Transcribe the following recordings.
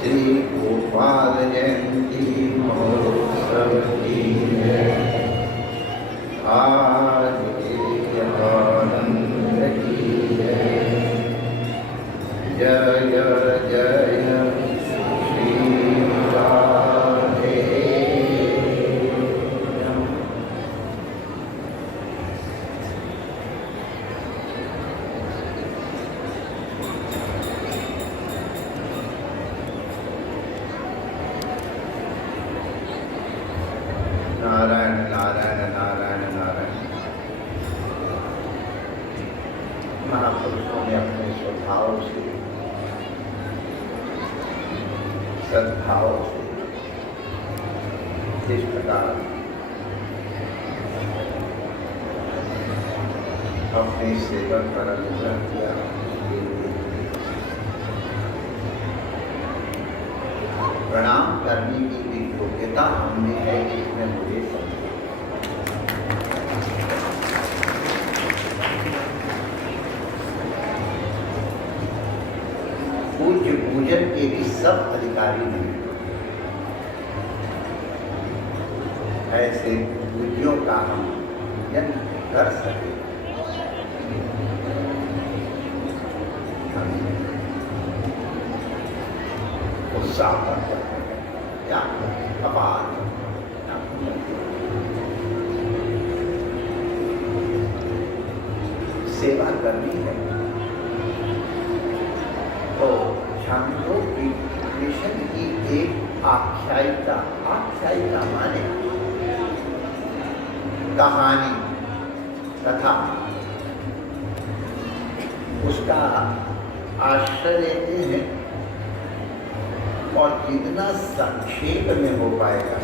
श्री गोपाल जयंती महोत्सव की है। आज के आनंद की है। जय जय श्री राधे। नारायण नारायण नारायण नारायण। महापुरुषों ने अपने स्वभाव से, सद्भाव से इस प्रकार अपने सेवक पर अनुग्रह किया। प्रणाम करने की भी योग्यता हमने है, इसमें मुझे समझे। पूज्य पूजन के भी सब अधिकारी नहीं। ऐसे पूज्यों का हम पूजन कर सके, उत्साह पर क्या अपार सेवा करनी है। तो छांदोग्य मिशन की एक आख्यायिका, आख्यायिका माने कहानी, कथा, उसका आश्रय लेते हैं और जितना संक्षेप में हो पाएगा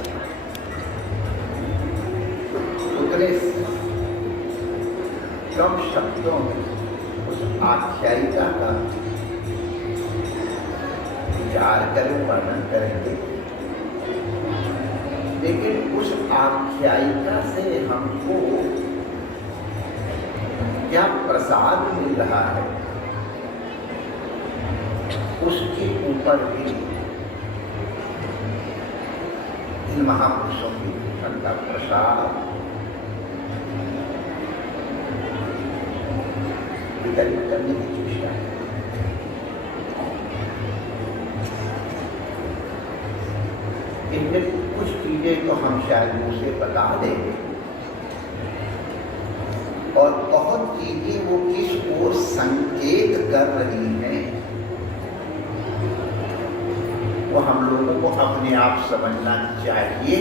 उतने कम शब्दों में उस आख्यायिका का विचार करें, वर्णन करेंगे। लेकिन उस आख्यायिका से हमको क्या प्रसाद मिल रहा है, उसके ऊपर भी इन महापुरुषों की जीवन का प्रसाद वितरित करने की चेष्टा है। इनमें कुछ चीजें तो हम शायद मुँह से बता देंगे और बहुत चीजें वो किस ओर संकेत कर रही हैं वो हम लोगों को अपने आप समझना चाहिए,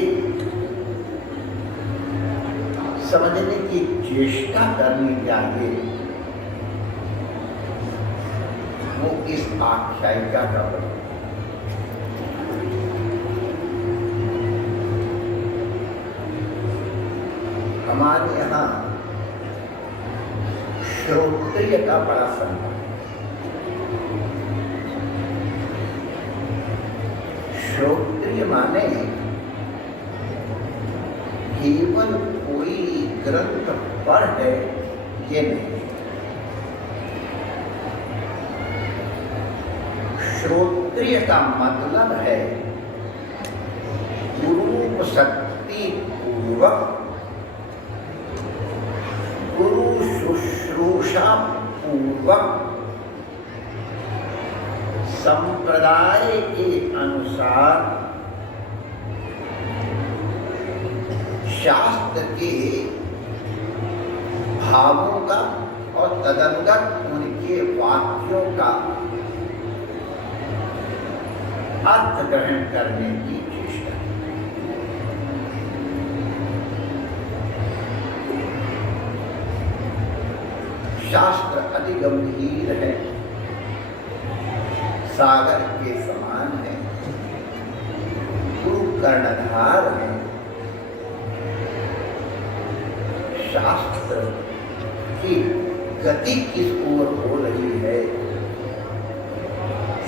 समझने की चेष्टा करनी चाहिए। वो इस आख्यायिका का हमारे यहाँ श्रोत्रिय का बड़ा संकट। श्रोत्रिय माने केवल कोई ग्रंथ पढ़े ये नहीं। श्रोत्रिय का मतलब है गुरु शक्ति पूर्वक, गुरु शुश्रूषा पूर्वक, संप्रदाय के अनुसार शास्त्र के भावों का और तदनुगत उनके वाक्यों का अर्थ ग्रहण करने की चेष्टा। शास्त्र अति गंभीर है, सागर के समान है, गुरु कर्णधार है। शास्त्र की गति किस ओर हो रही है,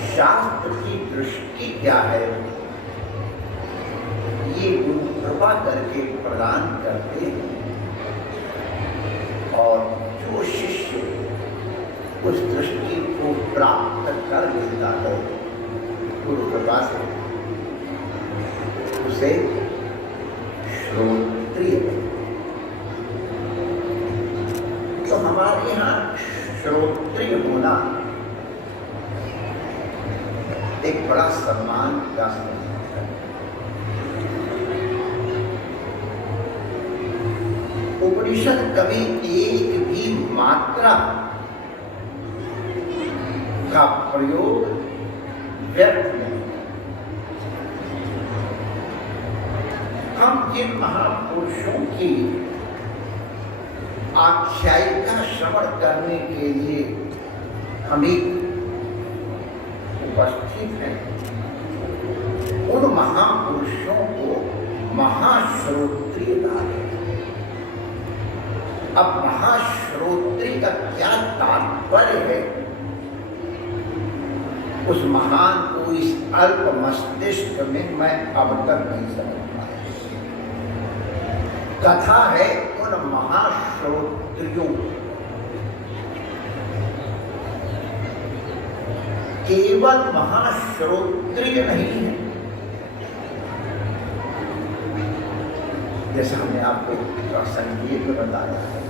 शास्त्र की दृष्टि क्या है, ये गुरु कृपा करके प्रदान करते हैं। और जो शिष्य उस दृष्टि को प्राप्त कर लेता है गुरु कृपा से उसे श्रोत्रिय बने। तो हमारे यहाँ श्रोत्रिय होना एक बड़ा सम्मान का संकेत है। उपनिषद कभी एक भी मात्रा का प्रयोग व्यर्थ नहीं। हम जिन महापुरुषों की आख्यायिका श्रवण करने के लिए हमें उपस्थित हैं, उन महापुरुषों को महाश्रोत्रिय कहा है। अब महाश्रोत्रिय का क्या तात्पर्य है, उस महान को इस अल्प मस्तिष्क में मैं अब तक नहीं समझ पाया। कथा है उन महाश्रोत्रियों, केवल महाश्रोत्रिय नहीं है। जैसे हमने आपको संगीत में बताया है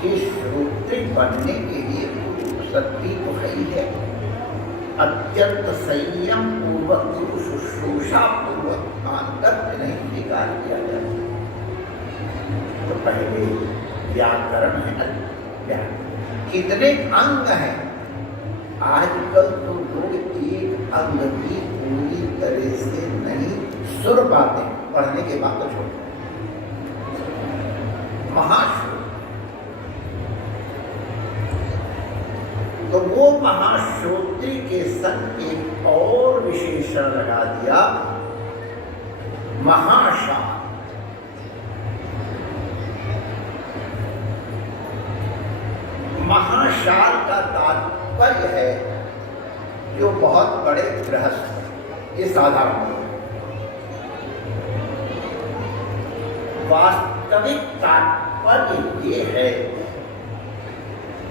कि श्रोत्रिय बनने के लिए सत्य तो है ही है। अत्यंत संयम पूर्वक गुरु शुश्रूषा पूर्वक आंतर्य नहीं स्वीकार किया जाता। तो पहले व्याकरण है। कितने अंग हैं आजकल, तो लोग एक अंग की पूरी तरह से नहीं सुन पाते, पढ़ने के बाद तो छोड़ते। महाश्रोत्र, तो वो महाश्रोत्री के संग एक और विशेषण लगा दिया, महाशाल। महाशाल का तात्पर्य है जो बहुत बड़े गृहस्थ, ये साधारण है। वास्तविक तात्पर्य ये है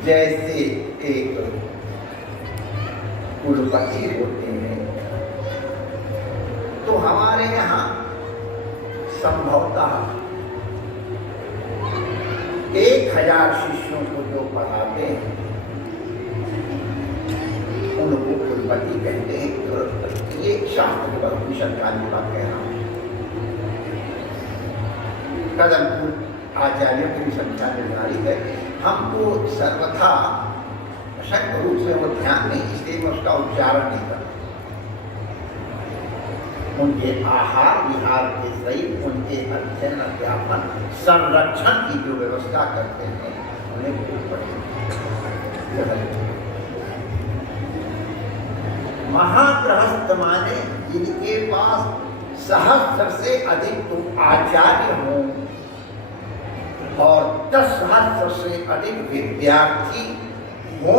जैसे एक कुलपति होते हैं, तो हमारे यहाँ संभवतः 1000 शिष्यों को जो पढ़ाते हैं उनको कुलपति कहते हैं। ये शास्त्र का उपनिषद का बात कह रहा हूँ। कदम आचार्यों की भी संख्या निर्धारित है। हमको सर्वथा शक्त रूप से वो ध्यान नहीं, इसलिए मैं उसका उच्चारण नहीं करता। उनके आहार विहार के सहित उनके अध्ययन अध्यापन संरक्षण की जो व्यवस्था करते हैं उन्हें कुलपति। महागृहस्थ माने जिनके पास सहस्त्र से अधिक तुम आचार्य हो और 10 सहस्त्र से अधिक विद्यार्थी हो,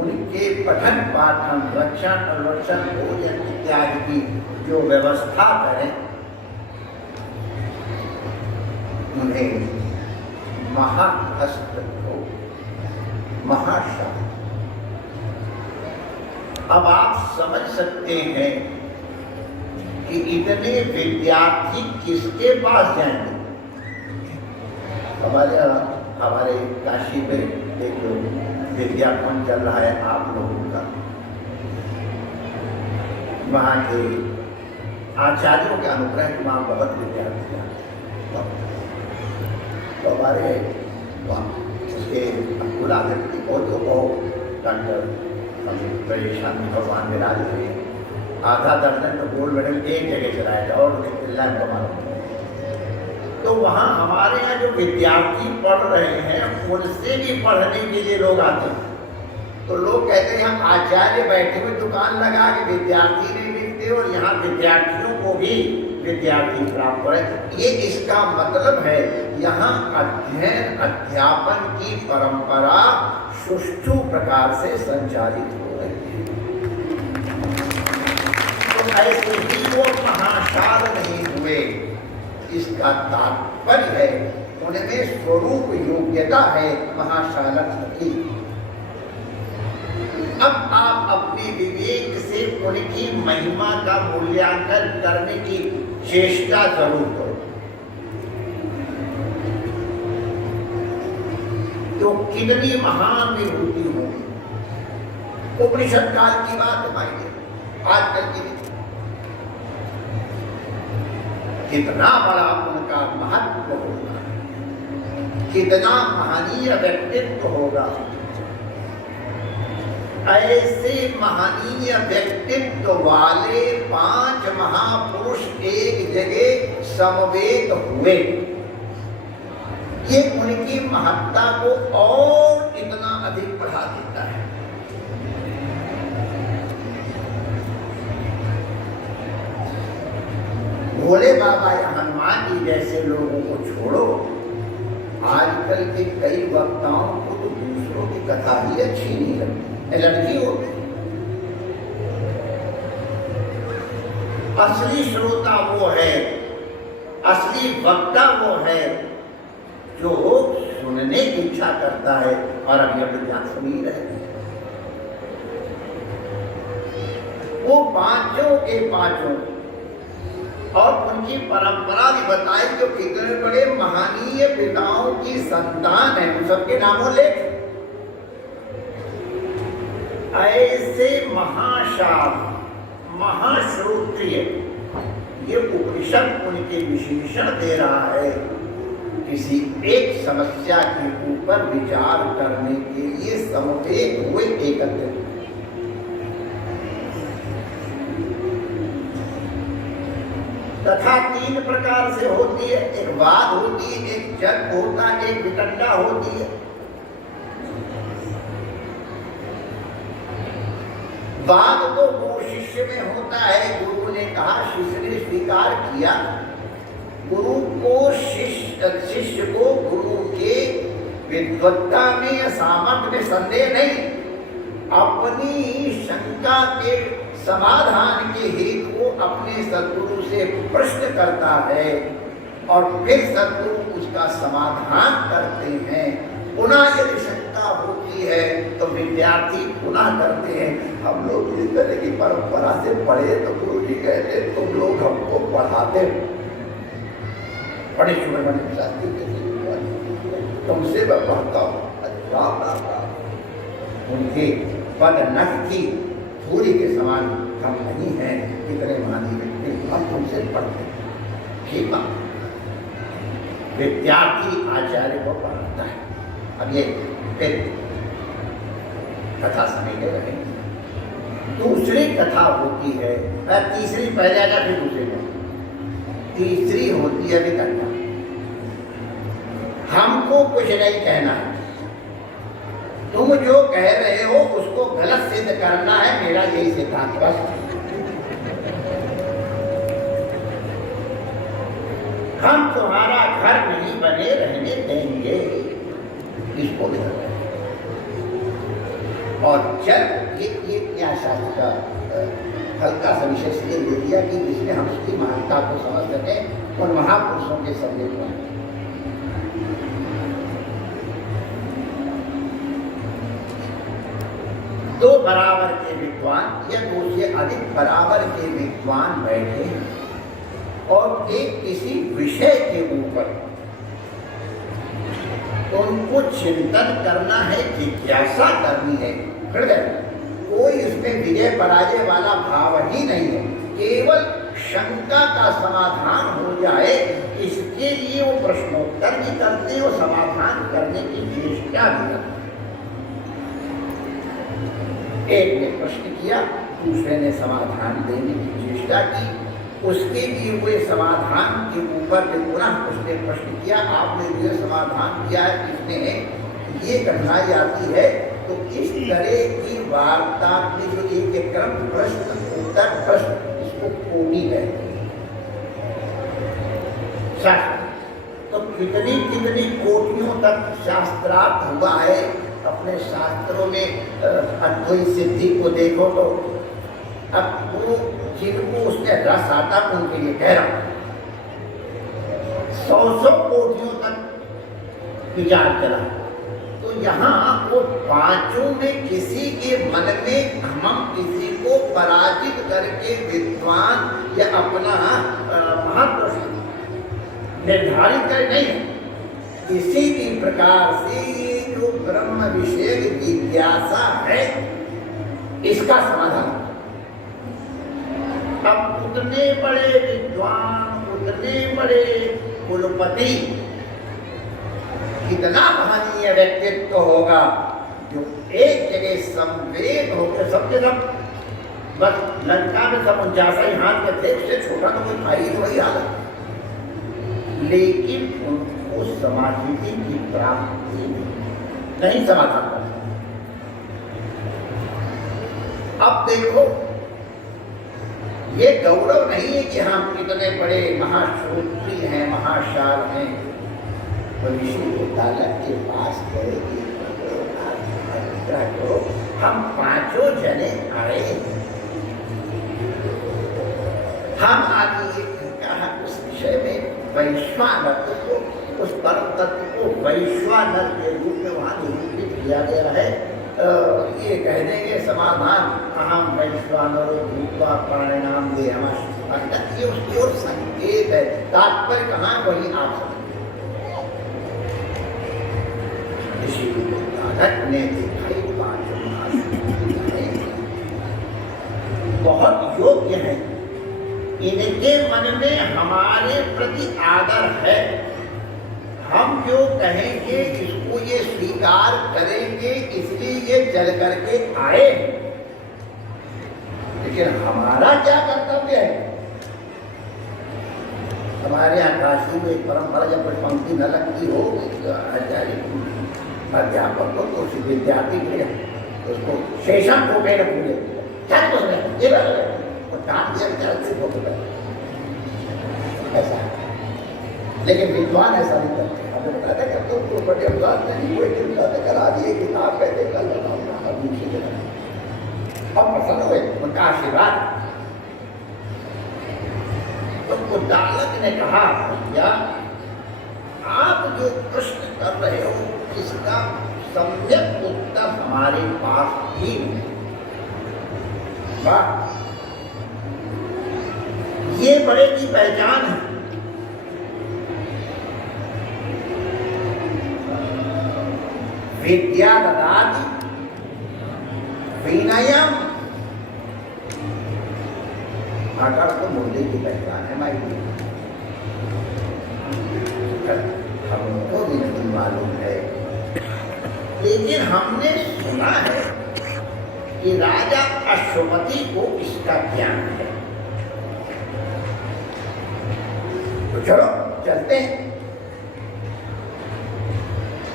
उनके पठन पाठन रक्षण अनुरक्षण भोजन इत्यादि की जो व्यवस्था करें, उन्हें महागृहस्थ हो, महाशाल। अब आप समझ सकते हैं कि इतने विद्यार्थी किसके पास जाएंगे। हमारे काशी में एक विद्यापन चल रहा है आप लोगों का, वहाँ के आचार्यों के अनुग्रह के वहाँ बहुत विद्यार्थी हैं। तो हमारे उसके कुलाधिपति को तो डॉक्टर परेशान भगवान विराज हुए, आधा दर्जन तो गोल्ड मेडल एक जगह चलाया था और चिल्लाए भगवान। तो वहाँ हमारे यहाँ जो विद्यार्थी पढ़ रहे हैं उनसे भी पढ़ने के लिए लोग आते हैं। तो लोग कहते हैं हम आचार्य बैठे हुए दुकान लगा के विद्यार्थी नहीं मिलते और यहाँ विद्यार्थियों को भी विद्यार्थी प्राप्त हो रहे। ये इसका मतलब है यहाँ अध्ययन अध्यापन की परंपरा सुष्ठु प्रकार से संचालित हो रही है। तो ऐसे ही वो महाशाल नहीं हुए, इसका तात्पर्य है उनमें स्वरूप योग्यता है महाशालक की। अब आप अपने विवेक से से उनकी महिमा का मूल्यांकन करने की चेष्टा जरूर करो। तो कितनी महान विभूति होगी। उपनिषद काल की बात हमारी आजकल की कितना बड़ा उनका महत्व होगा, कितना महनीय व्यक्तित्व होगा। ऐसे महनीय व्यक्तित्व वाले 5 महापुरुष एक जगह समवेत हुए, ये उनकी महत्ता को और इतना अधिक बढ़ा देता है। भोले बाबा या हनुमान जी जैसे लोगों को छोड़ो, आजकल के कई वक्ताओं को तो दूसरों की कथा ही अच्छी नहीं लगती, एलर्जी होती। असली श्रोता वो है, असली वक्ता वो है जो सुनने की इच्छा करता है और अभी ज्ञान सुन ही रहे। वो पांचों के पांचों और उनकी परंपरा भी बताई जो कितने बड़े महनीय पिताओं की संतान है, उन सबके नामों ले। ऐसे महाशास्त्र महाश्रोत्रिय, ये उपनिषद उनके विशेषण दे रहा है। किसी एक समस्या के ऊपर विचार करने के लिए समवेत हुए एकत्रित। कथा 3 प्रकार से होती है, एक वाद होती है, एक जग होता है, एक वितंडा होती है। वाद तो गुरु शिष्य में होता है, गुरु ने कहा, शिष्य ने स्वीकार किया। गुरु को शिष्य को गुरु के विद्वत्ता में या सामर्थ्य में संदेह नहीं, अपनी शंका के समाधान के हेतु वो अपने सद्गुरु से प्रश्न करता है और फिर सद्गुरु उसका समाधान करते हैं। पुनः यदि शंका होती है तो विद्यार्थी पुनः करते हैं। हम लोग इस तरह की परंपरा से पढ़े तो गुरु जी कहते तुम लोग हमको पढ़ाते बड़े बड़े शास्त्री तुमसे मैं पढ़ता हूँ। उनके पद नख की धूलि के समान हम नहीं हैं, कितने महानी व्यक्ति हम तुमसे पढ़ते हैं। ठीक बात, विद्यार्थी आचार्य को पढ़ाता है। अब ये फिर कथा समझने लगे। दूसरी कथा होती है, तीसरी पहले आजा फिर दूसरी में, तीसरी होती है वितंडा। हमको कुछ नहीं कहना है, तुम जो कह रहे हो उसको गलत सिद्ध करना है, मेरा यही सिद्धांत बस। हम तुम्हारा घर नहीं बने रहने देंगे, इसको भी और चल ये क्या शास्त्र का हल्का सा विषय इसलिए दे दिया कि जिसमें हम उसकी महानता को समझ सकें और महापुरुषों के संदेश में। दो बराबर के विद्वान या 2 से अधिक बराबर के विद्वान बैठे और एक किसी विषय के ऊपर उनको चिंतन करना है, जिज्ञासा करनी है। हृदय कोई इसमें विजय पराजय वाला भाव ही नहीं है, केवल शंका का समाधान हो जाए, इसके लिए वो प्रश्नोत्तर भी करते हो, समाधान करने की चेष्टा भी करते। एक ने प्रश्न किया, दूसरे ने समाधान देने की चेष्टा की, उसके लिए हुए समाधान के ऊपर पुनः उसने प्रश्न किया, आपने जो समाधान किया है किसने, ये कठिनाई आती है। तो इस तरह की वार्ता में जो एक क्रम प्रश्न उत्तर प्रश्न, इसको कोटि कहते हैं शास्त्र। तो कितनी कितनी कोटियों तक शास्त्रार्थ हुआ है। अपने शास्त्रों में अद्वैत सिद्धि को देखो तो अब वो जिनको उसने रस आता उनके लिए कह रहा हूं, 100 कोटियों तक विचार चला। तो यहाँ वो पांचों में किसी के मन में हम किसी को पराजित करके विद्वान या अपना महापुरुष निर्धारित कर नहीं है। इसी की प्रकार से ये जो ब्रह्म विषय जिज्ञासा है इसका समाधान। अब उतने बड़े विद्वान, उतने बड़े कुलपति, कितना महनीय व्यक्तित्व होगा जो एक जगह संवेद होकर सबके सब बस लंका में सब 49 हाथ के थे, उससे छोटा तो कोई भाई तो वही हालत, लेकिन उनको समाधि की प्राप्ति नहीं समाधान कर। अब देखो ये गौरव नहीं है कि हम कितने बड़े महाश्रोत्री हैं, महाशाल हैं। ऋषि अदालत के पास गए तो हम पांचों जने आए, हम आगे कहा उस विषय में वैश्वानर को, उस परम तत्व को वैश्वानर के रूप में वहां निरूपित किया गया है। ये कह देंगे समाधान अहम वैश्वानर भूत्वा प्राणिनाम देहम, ये उसकी ओर संकेत है। तात्पर्य कहाँ वही आप ने दिखाई बहुत योग्य है, इनके मन में हमारे प्रति आदर है। हम जो कहेंगे इसको ये स्वीकार करेंगे, इसलिए ये चल करके आए। लेकिन हमारा क्या कर्तव्य है? हमारे यहाँ काशी में परंपरा जब कोई पंक्ति न लगती हो आचार्य अध्यापक को तो विद्यार्थी के उसको शेषम को पेड़ पूरे क्या कुछ नहीं, ये और डांट दिया बेचारा चुप हो गया ऐसा। लेकिन विद्वान ऐसा नहीं करते। हमने बताया था कि अब तो बड़े उदास नहीं कोई चिंता करा दिए किताब कहते कल बताऊंगा अब दूसरी जगह अब प्रसन्न हुए उनका आशीर्वाद। तो दालक ने कहा भैया आप जो प्रश्न कर रहे हो इसका सम्यक उत्तर हमारे पास ही है। ये बड़े की पहचान है। विद्या ददाति विनयम, अगर तो मुर्दे की पहचान है माई। हमको भी नहीं मालूम है, लेकिन हमने सुना है कि राजा अश्वपति को इसका ज्ञान है। तो चलो चलते हैं।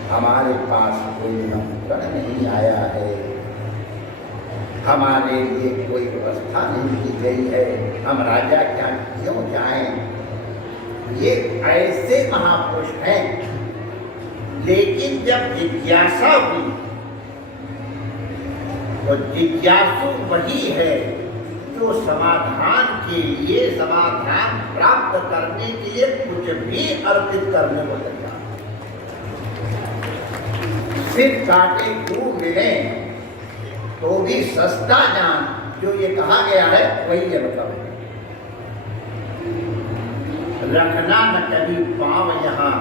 हमारे पास कोई निमंत्रण नहीं आया है, हमारे लिए कोई व्यवस्था नहीं की गई है, हम राजा क्या क्यों जाएं? ये ऐसे महापुरुष हैं। लेकिन जब जिज्ञासा हुई तो जिज्ञासु वही है जो समाधान के लिए, समाधान प्राप्त करने के लिए कुछ भी अर्पित करने को तैयार। सिर्फ काटे क्यों मिले तो भी सस्ता जान, जो ये कहा गया है वही है। मतलब रखना न कभी पाँव यहाँ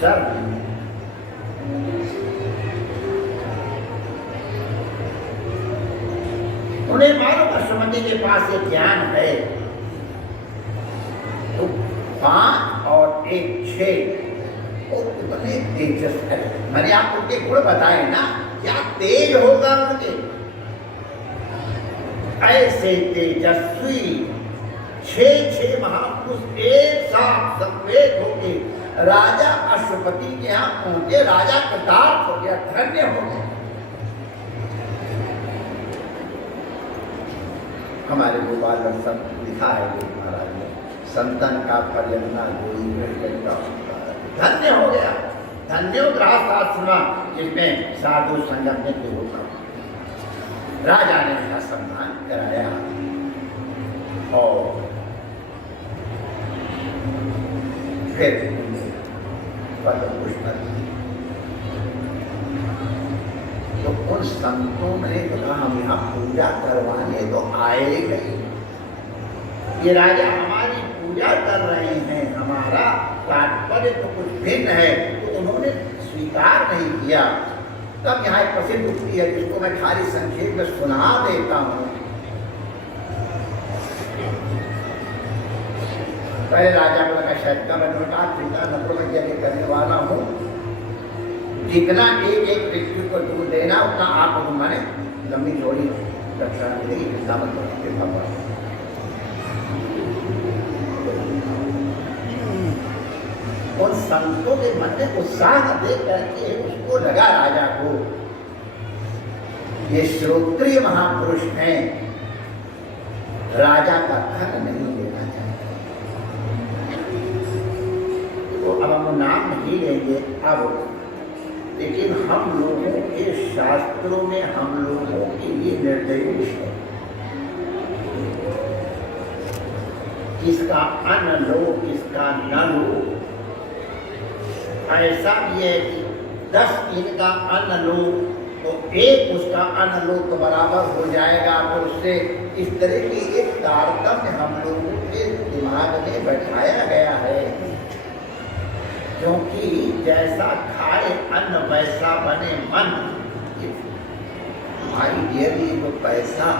सर। उन्हें मालूम अश्वपति के पास ये ज्ञान है। तो 5 और 1 6 वो कितने तेजस है। मैंने आपको उनके गुण बताए ना, क्या तेज होगा उनके। ऐसे तेजस्वी 6 महापुरुष एक साथ संवेद होके राजा अश्वपति के यहाँ पहुंचे। राजा कृतार्थ हो गया, धन्य हो गया। हमारे गोपाल में सब लिखा है महाराज ने, संतन का परियमना धन्य हो गया। धन्यो गृहस्थाश्रम जिसमें साधु संगठन के होता। राजा ने उसका सम्मान कराया और फिर उन संतों ने तो कहा हम यहाँ पूजा करवाने तो आए गए, ये राजा हमारी पूजा कर रहे हैं, हमारा तात्पर्य तो कुछ भिन्न है, तो उन्होंने स्वीकार नहीं किया। तब यहाँ एक प्रसिद्ध उक्ति है जिसको मैं खाली संक्षेप में सुना देता हूँ। पहले राजा को लगा शायद का मैं चिंता नपुरमैया के करने वाला हूँ, जितना एक एक व्यक्ति को दूध देना उतना आप मैंने लंबी जोड़ी रक्षा मिलेगी, चिंता मत करो भगवान। उन संतों के मन में उत्साह देख करके उसको लगा राजा को ये श्रोत्रिय महापुरुष हैं, राजा का धन नहीं लेना चाहिए। तो अब हम नाम नहीं लेंगे अब, लेकिन हम लोगों के शास्त्रों में हम लोगों के लिए निर्देश है, किसका अन्न लो किसका न लो। ऐसा भी है कि 10 इनका अन्न लो तो एक उसका अन्न लो तो बराबर हो जाएगा, तो उससे इस तरह की एक तारतम्य हम लोगों के दिमाग में बैठाया गया है, क्योंकि जैसा खाए अन्न वैसा बने मन। हमारी डियरली जो पैसा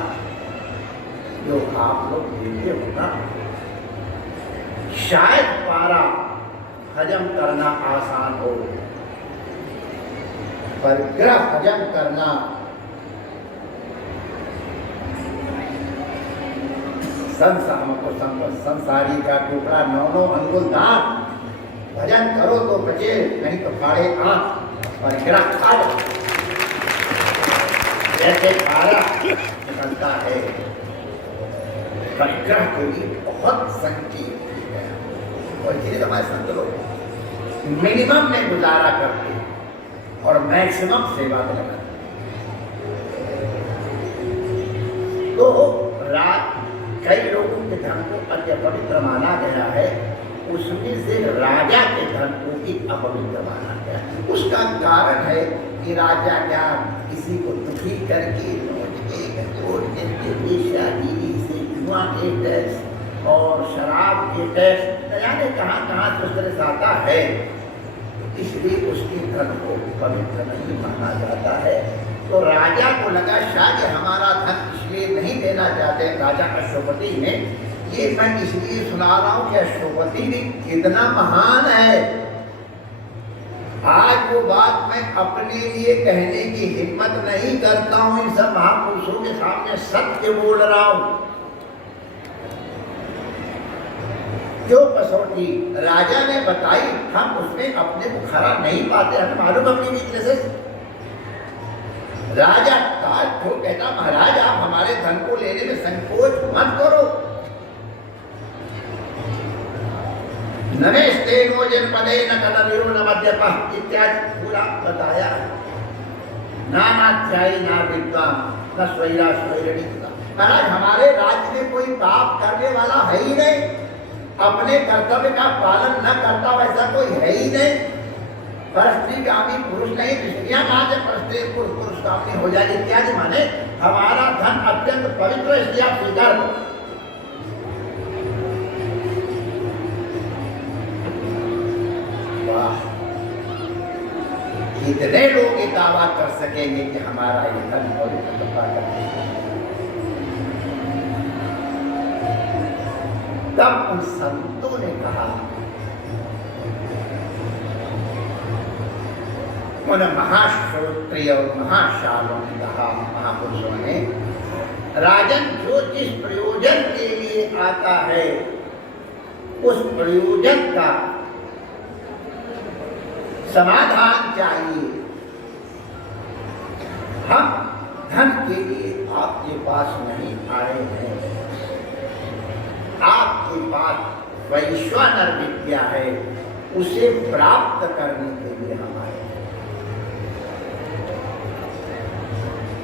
जो आप लोग देते हो ना, शायद पारा हजम करना आसान हो, पर ग्रह हजम करना संसारी का टुकड़ा 9 अंगुल दांत, भजन करो तो बचे, नहीं तो फाड़े आंख, पर ग्रह खा लो। जैसे पारा निकलता है, परिग्रह के लिए बहुत संकीर्ण है, और इसलिए हमारे संत लोग मिनिमम में गुजारा करते और मैक्सिमम सेवा में लगाते। तो कई लोगों के धन को अति पवित्र माना गया है, उसमें से राजा के धन को भी अपवित्र माना गया। उसका कारण है कि राजा क्या किसी को दुखी करके जुआ के टैक्स और शराब के टैक्स न जाने कहाँ कहाँ से उस तरह से आता है, इसलिए उसके धन को पवित्र नहीं माना जाता है। तो राजा को लगा शायद हमारा धन इसलिए नहीं देना चाहते राजा अश्वपति ने, ये मैं इसलिए सुना रहा हूँ कि अश्वपति भी कितना महान है। आज वो बात मैं अपने लिए कहने की हिम्मत नहीं करता हूँ, इन सब महापुरुषों के सामने सत्य बोल रहा हूँ। जो कसौटी राजा ने बताई हम उसमें अपने को खरा नहीं पाते, हमें मालूम अपनी वीकनेसेस। राजा ताज को कहता महाराज आप हमारे धन को लेने में संकोच मत करो। नमेस्तेनो जनपदे न कदलियो न मद्यपः इत्यादि पूरा बताया। नानाध्यायी ना विद्वान न स्वैरा स्वैरणी। महाराज हमारे राज्य में कोई पाप करने वाला है ही नहीं, अपने कर्तव्य का पालन न करता वैसा कोई है ही नहीं। परस्त्रीगामी पुरुष नहीं, स्त्रियां कहाँ से पुरुषगामी हो जाए इत्यादि। माने हमारा धन अत्यंत पवित्र, इसलिए आप स्वीकार करो। वाह, इतने लोग ये दावा कर सकेंगे कि हमारा ये धन पवित्र। तब उन संतों ने कहा, उन महाश्रोत्रिय और महाशालों ने कहा, महापुरुषों ने, राजन जो जिस प्रयोजन के लिए आता है उस प्रयोजन का समाधान चाहिए। हम धन के लिए आपके पास नहीं आए हैं, आपके पास वैश्वानर विद्या है, उसे प्राप्त करने के लिए हम आए।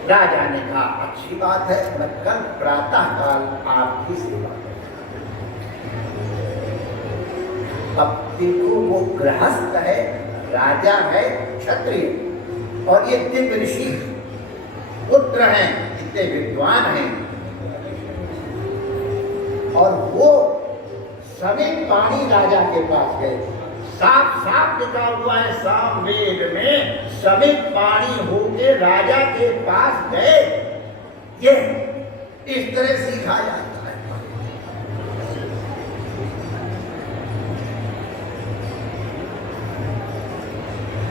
राजा ने कहा अच्छी बात है, मैं कल प्रातः काल आपकी सेवा करूंगा। अब देखो वो गृहस्थ है, राजा है, क्षत्रिय, और ये दिव्य ऋषि पुत्र हैं, इतने विद्वान हैं, और वो समित पाणी राजा के पास गए। साफ साफ लिखा हुआ है सामवेद में, समित पाणी होके राजा के पास गए। ये इस तरह सीखा जाता है।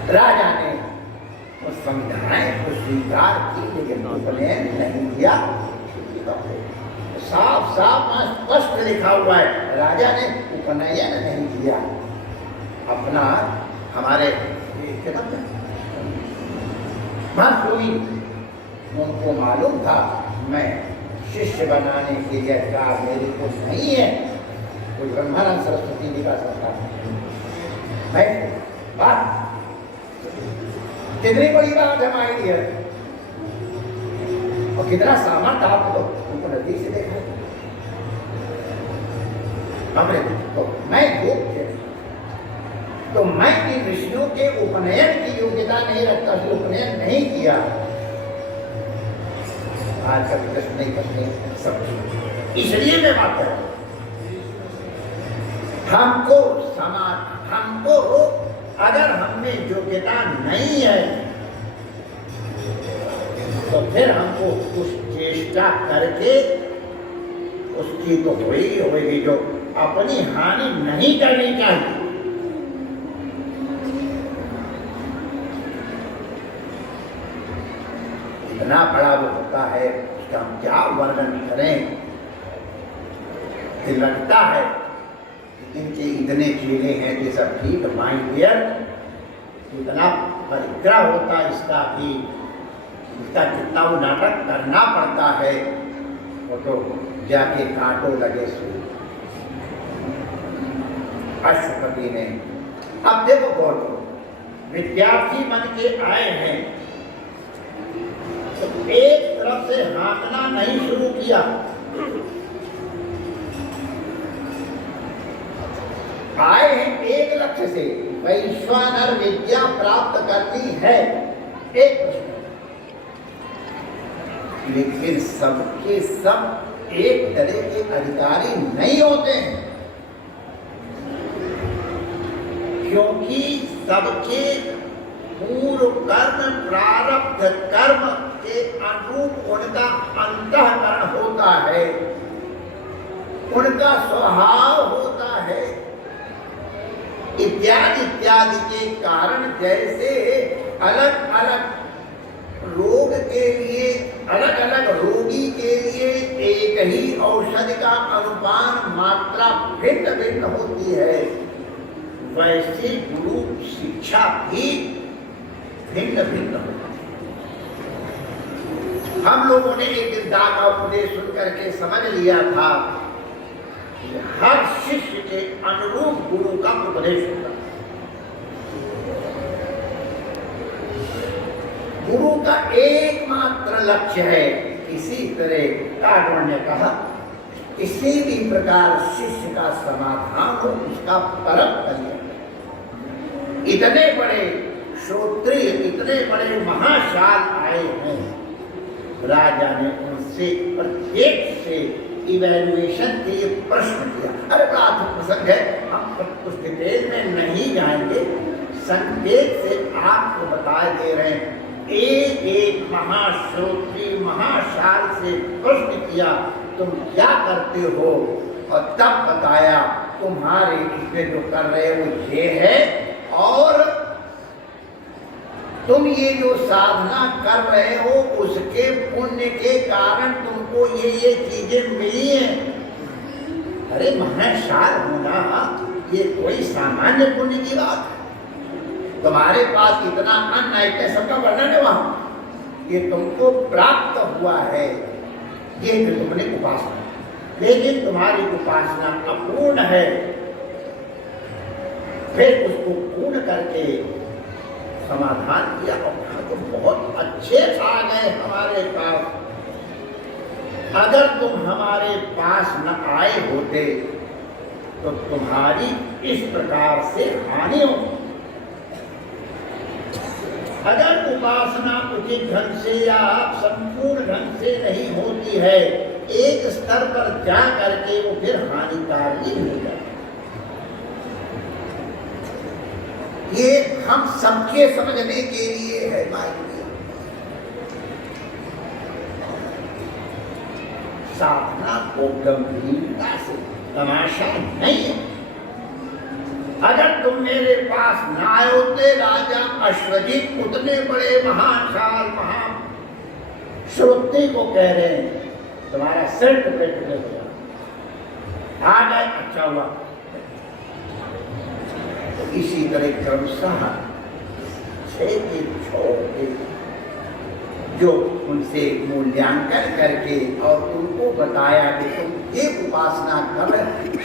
राजा ने उस समझाएं को स्वीकार की, लेकिन उपनयन नहीं किया। साफ साफ स्पष्ट लिखा हुआ है, राजा ने उपनयन नहीं किया। अपना हमारे मासूमी, उनको मालूम था मैं शिष्य बनाने के लिए अधिकार मेरे को नहीं है। कुछ ब्रह्मानंद सरस्वती जी का संस्कार मैं बात कितनी बड़ी बात है हमारे लिए, और कितना सामर्थ्य आप लोग उनको नजदीक से देखा हमने। तो मैं तो मैं इन ऋषियों के उपनयन की योग्यता नहीं रखता, जो उपनयन नहीं किया। आज का प्रश्न नहीं प्रश्न सब, इसलिए मैं बात कर रहा हूं। हमको अगर हमें योग्यता नहीं है तो फिर हमको कुछ चेष्टा करके उसकी तो होगी जो अपनी हानि नहीं करनी चाहिए। इतना बड़ा वो होता है, उसका हम क्या वर्णन करें। लगता है इनके इतने चेले हैं कि सब ठीक, माइंड डियर, इतना परिग्रह होता है इसका भी, इसका कितना वो नाटक करना पड़ता है। वो तो जाके कांटो लगे सो अश्वपति ने। अब देखो गौर करो, विद्यार्थी बन के आए हैं तो एक तरफ से हाँकना नहीं शुरू किया। आए हैं एक लक्ष्य से, वैश्वानर विद्या प्राप्त करनी है, एक प्रश्न। लेकिन सबके सब एक तरह के अधिकारी नहीं होते हैं, क्योंकि सबके पूर्व कर्म प्रारब्ध कर्म के अनुरूप उनका अंतःकरण होता है, उनका स्वभाव होता है, इत्यादि इत्यादि के कारण। जैसे अलग अलग रोग के लिए, अलग अलग रोगी के लिए एक ही औषधि का अनुपान मात्रा भिन्न भिन्न होती है, वैसे गुरु शिक्षा भी भिन्न भिन्न होती है। हम लोगों ने एक दिन दा का उपदेश सुन करके समझ लिया था कि हर शिष्य के अनुरूप गुरु का उपदेश होता है। गुरु का एकमात्र लक्ष्य है, किसी तरह काटवन ने कहा, किसी भी प्रकार शिष्य का समाधान हो, उसका परम कल्याण। इतने बड़े श्रोत्रिय, इतने बड़े महाशाल आए हैं, राजा ने उनसे प्रत्येक से इवैल्यूएशन के लिए प्रश्न किया। अरे प्राथमिक प्रसंग है, हम कुछ डिटेल में नहीं जाएंगे, संकेत से आपको बता दे रहे हैं। एक एक महाश्रोत्री महाशाल से प्रश्न किया, तुम क्या करते हो, और तब बताया तुम्हारे इसमें जो कर रहे हो ये है, और तुम ये जो साधना कर रहे हो उसके पुण्य के कारण तुमको ये चीजें मिली हैं। अरे महाशाल होना ये कोई सामान्य पुण्य की बात है। तुम्हारे पास इतना अन्न है, सबका वर्णन है वहां, ये तुमको प्राप्त हुआ है, ये कि तुमने उपासना, लेकिन तुम्हारी उपासना अपूर्ण है। फिर उसको पूर्ण करके समाधान किया, और तो बहुत अच्छे आ गए हमारे पास। अगर तुम हमारे पास न आए होते तो तुम्हारी इस प्रकार से हानि हो। अगर उपासना उचित ढंग से या संपूर्ण ढंग से नहीं होती है, एक स्तर पर जा करके वो फिर हानिकारक हो जाता है। ये हम सबके समझने के लिए है माइंड। साधना को गंभीरता से तमाशा नहीं है। अगर तुम मेरे पास ना आए होते राजा अश्वजीत उतने बड़े महाशाल महा श्रोते को कह रहे हैं तुम्हारा सिर टुकड़े टुकड़े हो गया, आ गए अच्छा हुआ। तो इसी तरह क्रमशः छोड़ के जो उनसे मूल्यांकन करके और उनको बताया कि तुम ये उपासना कर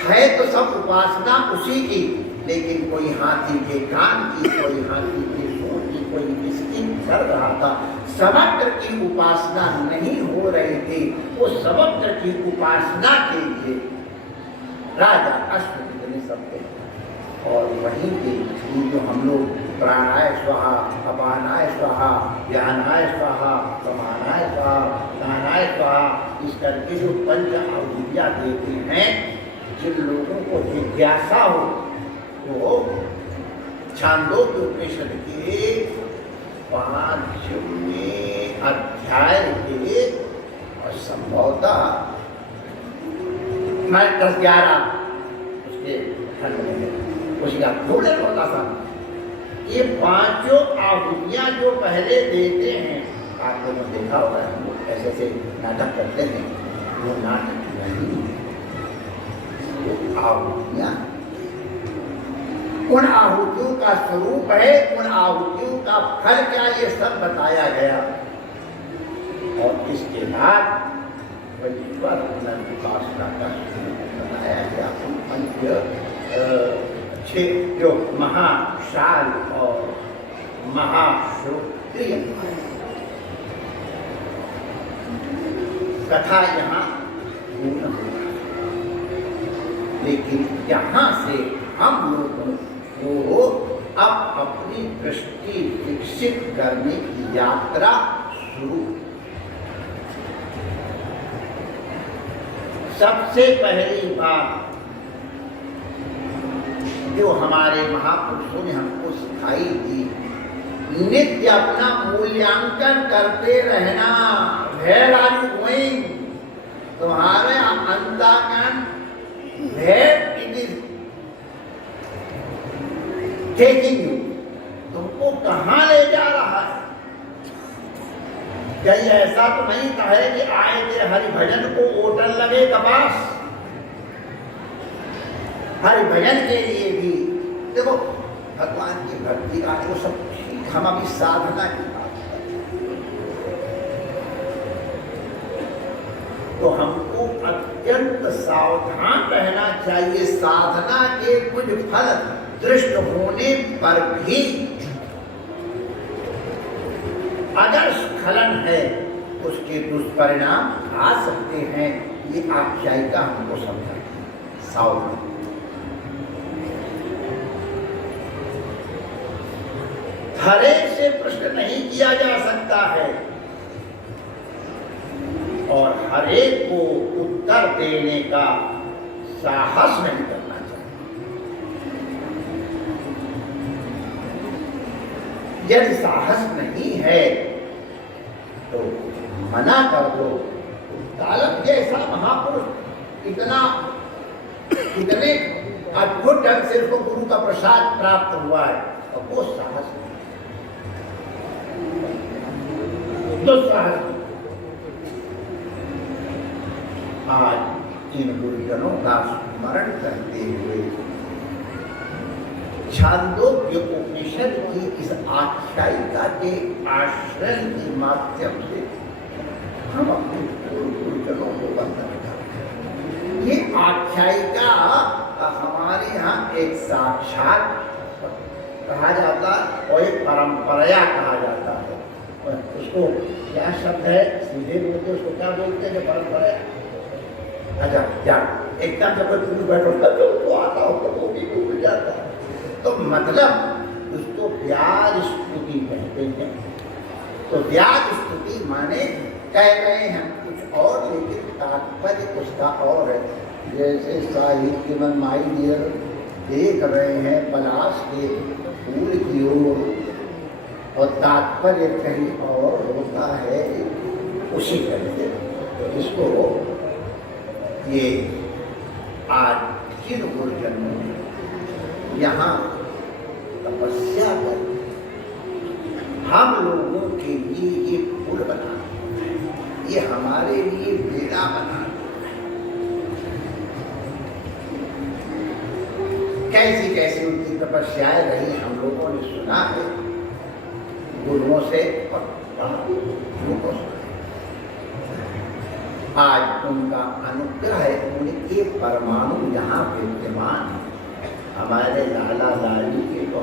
है तो सब उपासना उसी की, लेकिन कोई हाथी के कान की, कोई हाथी के सूंड की, कोई किसकी कर रहा था। समग्र की उपासना नहीं हो रही थी। वो समग्र की उपासना के लिए राजा अश्वजीत ने सब कहा। और वहीं पे जो हम लोग प्राणाय स्वाहा, अपानाय स्वाहा, ज्ञानाय स्वाहा, समानाय स्वाहा, दानाय स्वाहा, इस करके जो पंच आहुतियाँ देते हैं, जिन लोगों को जिज्ञासा हो वो छांदोग्य उपनिषद के 5वें अध्याय के और संभवतः 10-11 उसके खंड में उसका थोड़े होता था। ये पांचों आहुतियां जो पहले देते हैं, आप लोगों ने देखा होगा, हम लोग ऐसे ऐसे नाटक करते हैं, वो नाटक नहीं, वो आहुतियां उन आहुतियों का स्वरूप है, उन आहुतियों का फल क्या, ये सब बताया गया। और इसके बाद वैश्वर उपासना का बताया गया। जो महाशाल और महाश्रोत्रिय कथा यहाँ पूर्ण हुई, लेकिन यहाँ से हम लोगों को अब अपनी दृष्टि विकसित करने की यात्रा शुरू। सबसे पहली बात जो हमारे महापुरुषों ने हमको सिखाई थी, नित्य अपना मूल्यांकन करते रहना। Where are you going? तुम्हारे अंतःकरण where it is taking you, तुमको कहाँ ले जा रहा है? कहीं ऐसा तो नहीं कहे कि आए थे हरि भजन को ओटन लगे कपास। हरि भजन के लिए भी देखो भगवान की भक्ति का वो सब ठीक, हम अभी साधना की बात करें तो हमको अत्यंत सावधान रहना चाहिए। साधना के कुछ फल दृष्ट होने पर भी अगर स्खलन है उसके दुष्परिणाम आ सकते हैं। ये आख्यायिका हमको समझाती है। सावधान, हरे से प्रश्न नहीं किया जा सकता है और हरे को उत्तर देने का साहस नहीं करना चाहिए। यदि साहस नहीं है तो मना कर दो। तालक जैसा महापुरुष इतने अद्भुत ढंग से उसको गुरु का प्रसाद प्राप्त हुआ है और वो साहस दुस्साहस। आज इन गुरुजनों का स्मरण करते हुए छांदोग्य उपनिषद की इस आख्यायिका के आश्रय के माध्यम से हम अपने गुरुजनों को वंदन करते हैं। ये आख्यायिका हमारे यहाँ एक साक्षात कहा जाता और एक परंपराया कहा जाता है। उसको क्या शब्द है, सीधे बोलते उसको क्या बोलते हैं? परंपरा। अच्छा, क्या एकदम जब कोई पुरुष बैठा होता तो आता हो तो वो भी भूल जाता है। तो मतलब उसको व्याज स्तुति कहते हैं। तो व्याज स्तुति माने कह रहे हैं कुछ और लेकिन तात्पर्य उसका और है। जैसे साहित्य में माई डियर देख रहे हैं पलाश के फूल की ओर और तात्पर्य कहीं और होता है, उसी तरह तो इसको ये आज किन गुरुजनों ने यहाँ तपस्या कर हम लोगों के लिए ये पुल बना, ये हमारे लिए बेड़ा बना। कैसी कैसी उनकी तपस्याएं रही हम लोगों ने सुना है गुरुओं से और लोगों से। आज उनका अनुग्रह है, उनके परमाणु यहाँ विद्यमान है हमारे लाला लाली के तो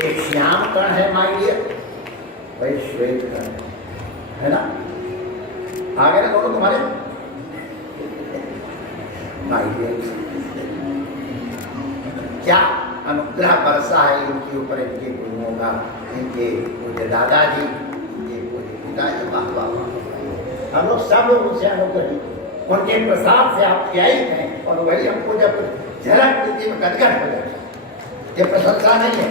एक श्याम कण है माई डियर, वही श्वेत कण है ना, आ गए ना दोनों तुम्हारे माई डियर। क्या अनुग्रह बरसा है इनके ऊपर, इनके गुरुओं का, इनके पूज्य दादाजी, इनके पूज्य पिताजी, वाह वाह वाह। हम लोग सब लोग उनसे अनुग्रहित, उनके प्रसाद से आप आप्यायित हैं और वही हमको जब झलक मिलती में गदगद हो जाता है। ये प्रशंसा नहीं है,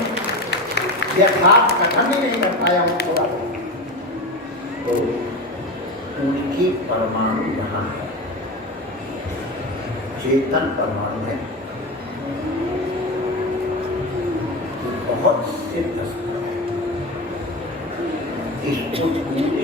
ये खास कथन ही नहीं कर पाया हूँ थोड़ा। तो उनकी परमाणु यहाँ है, चेतन परमाणु है, बहुत सिद्ध है। इसको